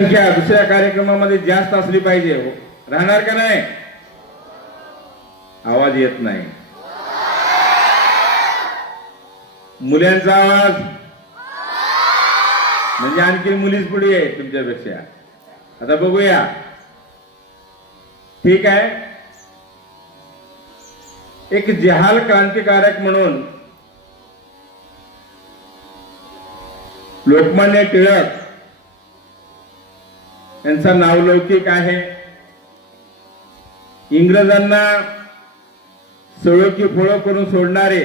संख्या दुसऱ्या कार्यक्रमामध्ये जास्त असली पाहिजे. हो. राहणार का नाही? आवाज येत नाही. मुलांचा आवाज. म्हणजे आणखी मुलीच पुढे आहे तुमच्यापेक्षा. आता बघूया. ठीक आहे? एक जहाल क्रांतिकारक म्हणून लोकमान्य टिळक यांचा नावलौकिक आहे. इंग्रजांना सळो की फोळो करून सोडणारे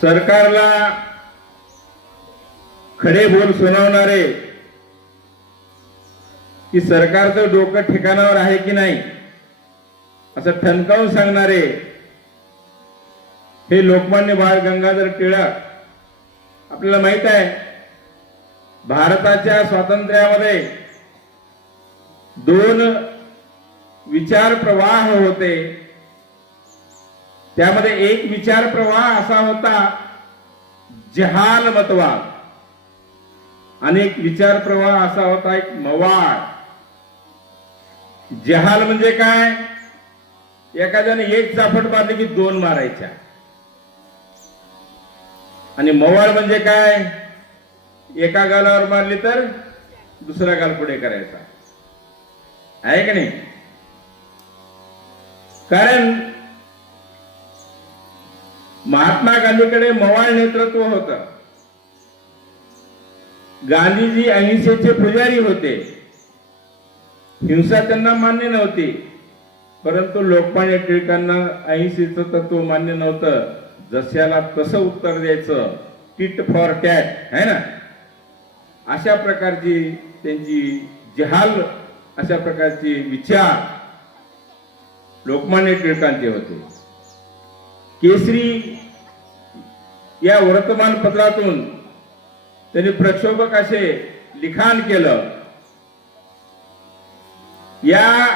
सरकारला खडे बोल सुनावणारे की सरकारचं डोकं ठिकाणावर आहे की नाही असं ठणकावून सांगणारे हे लोकमान्य बाळ गंगाधर टिळक आपल्याला माहीत आहे. भारताच्या स्वातंत्र्यामध्ये दोन विचार प्रवाह होते. त्यामध्ये एक विचार प्रवाह असा होता जहाल मतवाद. आणि एक विचार प्रवाह असा होता एक मवाळ. जहाल म्हणजे काय? एखाद्याने एक चाफट मारली की दोन मारायच्या. आणि मवाळ म्हणजे काय? एका गालावर मारली तर दुसरा गाल पुढे करायचा. आहे का नाही? कारण महात्मा गांधीकडे मवाळ नेतृत्व होत. गांधीजी अहिंसेचे पुजारी होते. हिंसा त्यांना मान्य नव्हती. परंतु लोकमान्य टिळकांना अहिंसेचं तत्व मान्य नव्हतं. जशाला तसं उत्तर द्यायचं टिट फॉर टॅट है ना? अशा प्रकारची त्यांची जहाल अशा प्रकारचे विचार लोकमान्य टिळकांचे होते. केसरी या वर्तमानपत्रातून त्यांनी प्रक्षोभक असे लिखाण केलं. या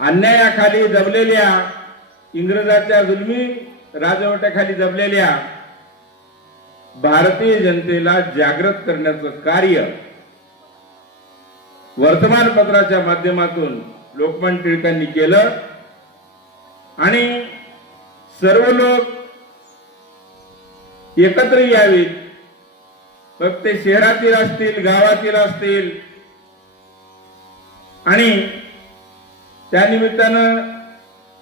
अन्यायाखाली दबलेल्या इंग्रजाच्या जुलमी राजवट्याखाली दबलेल्या भारतीय जनतेला जागृत करण्याचं कार्य वर्तमानपत्राच्या माध्यमातून लोकमान टिळकांनी केलं आणि सर्व लोक एकत्र यावेत मग ते शहरातील असतील गावातील असतील. आणि त्यानिमित्तानं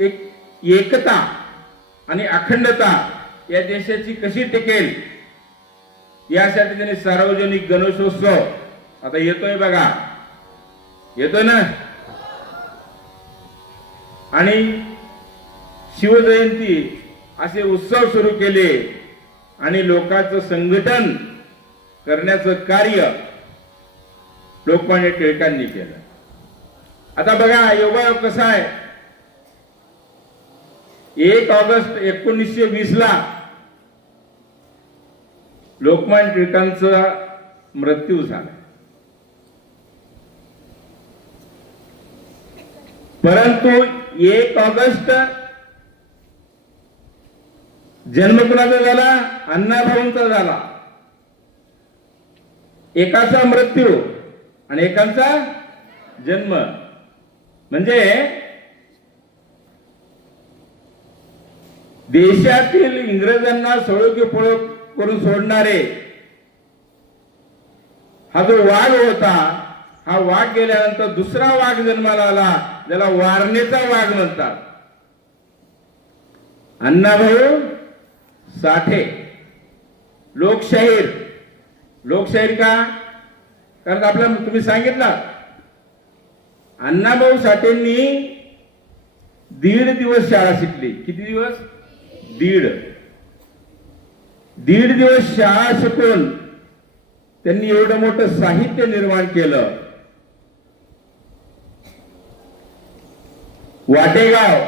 एक एकता आणि अखंडता या देशाची कशी टिकेल? यासाठी त्यांनी सार्वजनिक गणेशोत्सव. आता येतोय बघा. येतोय ना? आणि शिवजयंती असे उत्सव सुरू केले. आणि लोकांचं संघटन करण्याचं कार्य लोकमान्य टिळकांनी केलं. आता बघा योगायोग कसा आहे? एक ऑगस्ट एकोणीसशे वीस ला लोकमान्य टिळकांचा मृत्यू झाला. परंतु एक ऑगस्ट जन्म कुणाचा झाला अण्णाभाऊंचा झाला. एकाचा मृत्यू आणि एकाचा जन्म. म्हणजे देशातील इंग्रजांना सोळोकी पळो करून सोडणारे. हा जो वाघ होता हा वाघ गेल्यानंतर दुसरा वाघ जन्माला आला ज्याला वारणेचा वाघ म्हणतात. अण्णाभाऊ साठे लोकशाहीर. लोकशाहीर का? कारण आपल्याला तुम्ही सांगितलं. अण्णाभाऊ साठेंनी दीड दिवस शाळा शिकली. किती दिवस? दीड. दीड दिवस शाळा शिकून त्यांनी एवढं मोठं साहित्य निर्माण केलं. वाटेगाव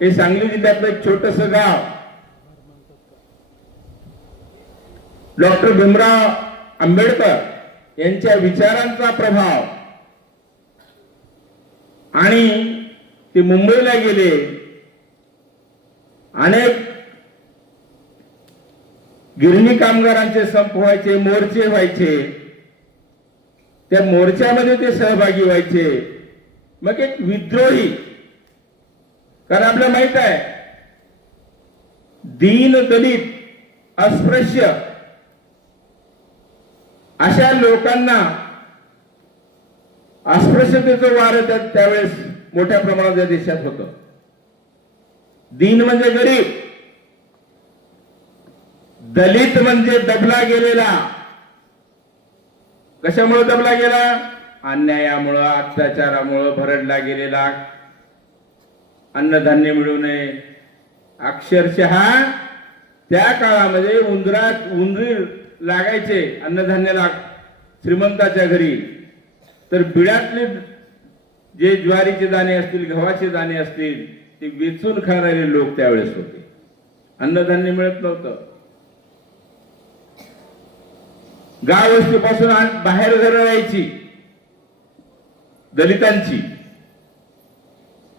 हे सांगली जिल्ह्यातलं एक छोटस गाव. डॉक्टर भीमराव आंबेडकर यांच्या विचारांचा प्रभाव. आणि ते मुंबईला गेले. अनेक गिरणी कामगारांचे संप व्हायचे मोर्चे व्हायचे. त्या मोर्चामध्ये ते सहभागी व्हायचे. मग एक विद्रोही कारण आपल्याला माहीत आहे दीन दलित अस्पृश्य अशा लोकांना अस्पृश्यतेचं वार त्यावेळेस मोठ्या प्रमाणात या देशात होतं. दीन म्हणजे गरीब. दलित म्हणजे दबला गेलेला. कशामुळे दबला गेला? अन्यायामुळं अत्याचारामुळं भरडला गेलेला. अन्नधान्य मिळू नये. अक्षरशः त्या काळामध्ये उंदरात उंदरी लागायचे अन्नधान्य लाग श्रीमंताच्या घरी. तर बिळातले जे ज्वारीचे दाणे असतील गव्हाचे दाणे असतील ते वेचून खाणारे लोक त्यावेळेस होते. अन्नधान्य मिळत नव्हतं. गाव वस्तीपासून बाहेर घरं राहायची दलितांची.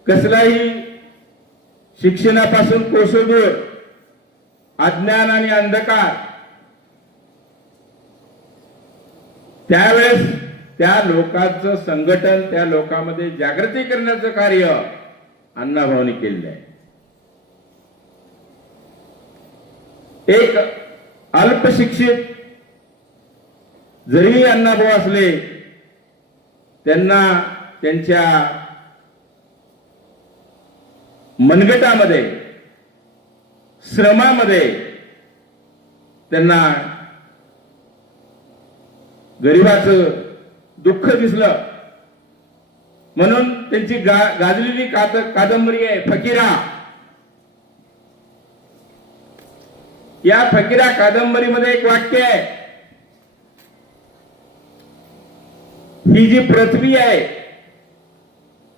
कसलाही शिक्षणापासून कोसदूर अज्ञान आणि अंधकार. त्यावेळेस त्या लोकांचं संघटन त्या लोकांमध्ये जागृती करण्याचं कार्य अण्णाभाऊनी केलेलं आहे. एक अल्पशिक्षित जरी अण्णाभाऊ असले त्यांना त्यांच्या मनगटामध्ये श्रमामध्ये त्यांना गरिबाचं दुःख दिसलं. म्हणून त्यांची गा गाजलेली कात कादंबरी आहे फकीरा. या फकीरा कादंबरीमध्ये एक वाक्य आहे ही जी पृथ्वी आहे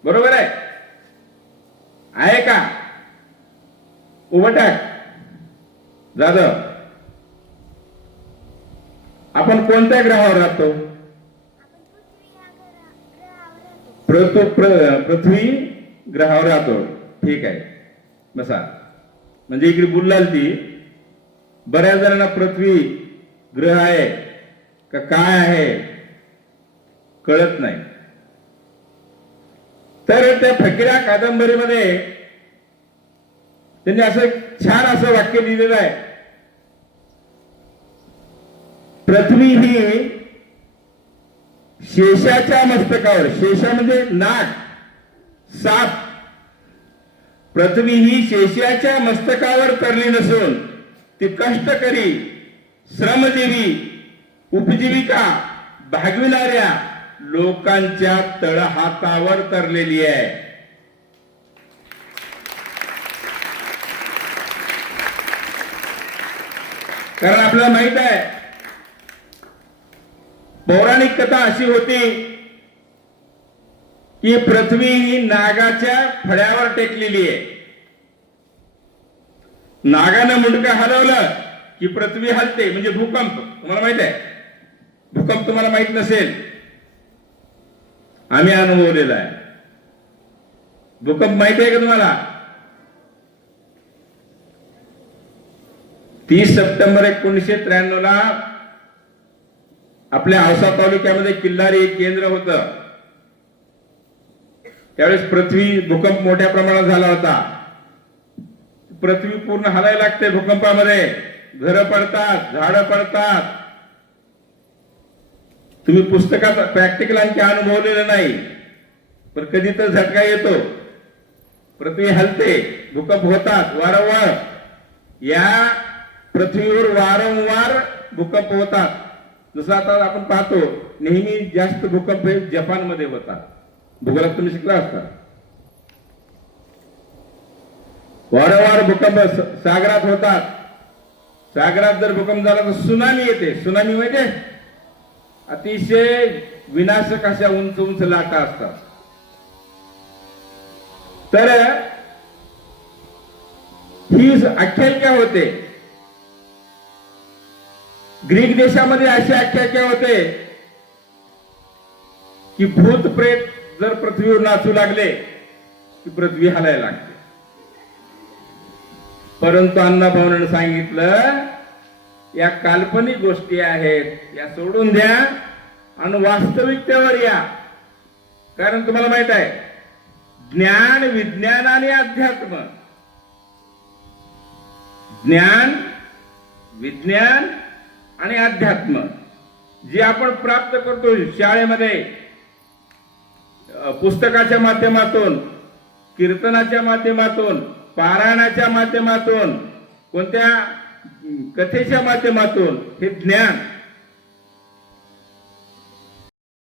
बरोबर आहे? आहे का? उभं टाक जाधव आपण कोणत्या ग्रहावर राहतो? पृथ्वी प्र- पृथ्वी ग्रहावर राहतो. ठीक आहे. बसा. म्हणजे इकडे बुललाल ती बऱ्याच जणांना पृथ्वी ग्रह आहे का काय आहे? कळत नाही. तर त्या फकिरा कादंबरीमध्ये त्यांनी असं छान असं वाक्य लिहिलेलं आहे. पृथ्वी ही शेषाच्या मस्तकावर शेषा म्हणजे नाग साप. पृथ्वी ही शेषाच्या मस्तकावर तरली नसून ती कष्टकरी श्रमजीवी उपजीविका भागविणाऱ्या लोकांच्या तळहातावर तरलेली आहे. कारण आपल्याला माहीत आहे पौराणिक कथा अशी होती की पृथ्वी ही नागाच्या फड्यावर टेकलेली आहे. नागानं मुंडकं हलवलं की पृथ्वी हलते म्हणजे भूकंप. तुम्हाला माहीत आहे? भूकंप तुम्हाला माहीत नसेल. आम्ही अनुभवलेला आहे. भूकंप माहिती आहे का तुम्हाला? तीस सप्टेंबर एकोणीसशे त्र्याण्णव ला आपल्या औसा तालुक्यामध्ये किल्लारी एक केंद्र होत. त्यावेळेस पृथ्वी भूकंप मोठ्या प्रमाणात झाला होता. पृथ्वी पूर्ण हलायला लागते भूकंपामध्ये. घरं पडतात झाडं पडतात. तुम्ही पुस्तकात प्रॅक्टिकल आणखी अनुभवलेलं नाही. पण कधी तर झटका येतो. पृथ्वी हलते भूकंप होतात वारंवार. या पृथ्वीवर वारंवार भूकंप होतात. जसं आता आपण पाहतो नेहमी जास्त भूकंप हे जपानमध्ये होतात. भूगोलात तुम्ही शिकला असता. वारंवार भूकंप सागरात होतात. सागरात जर भूकंप झाला तर सुनामी येते. सुनामी माहितीये अतिशय विनाशक अशा उंच उंच लाटा असतात. तर ही आख्यायिका होते. ग्रीक देशामध्ये अशी आख्यायिका होते की भूत प्रेत जर पृथ्वीवर नाचू लागले की पृथ्वी हलायला लागते. परंतु अण्णा अण्णाभाऊने सांगितलं या काल्पनिक गोष्टी आहेत या सोडून द्या आणि वास्तविकतेवर या. कारण तुम्हाला माहीत आहे ज्ञान विज्ञान आणि अध्यात्म. ज्ञान विज्ञान आणि अध्यात्म जे आपण प्राप्त करतो शाळेमध्ये पुस्तकाच्या माध्यमातून कीर्तनाच्या माध्यमातून पारायणाच्या माध्यमातून कोणत्या कथेच्या माध्यमातून हे ज्ञान